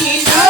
He knows.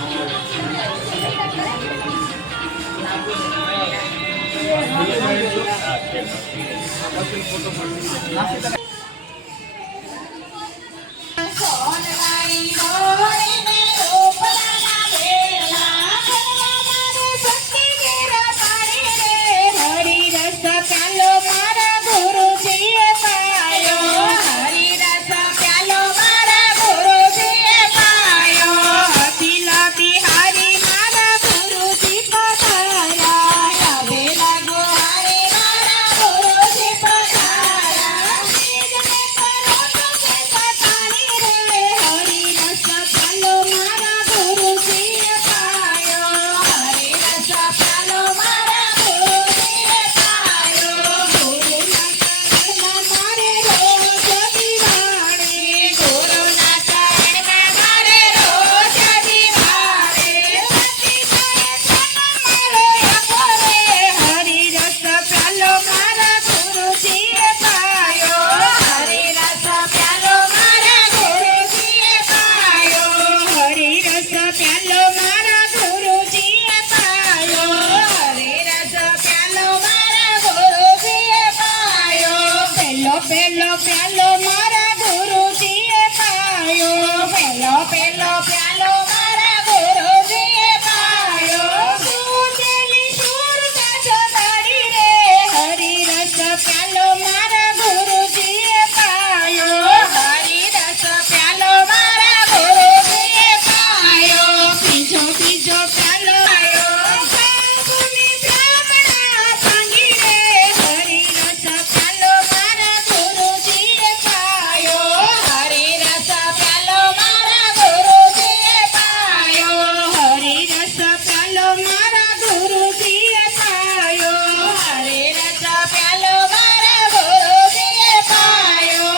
Photo pelo, pelo, mar.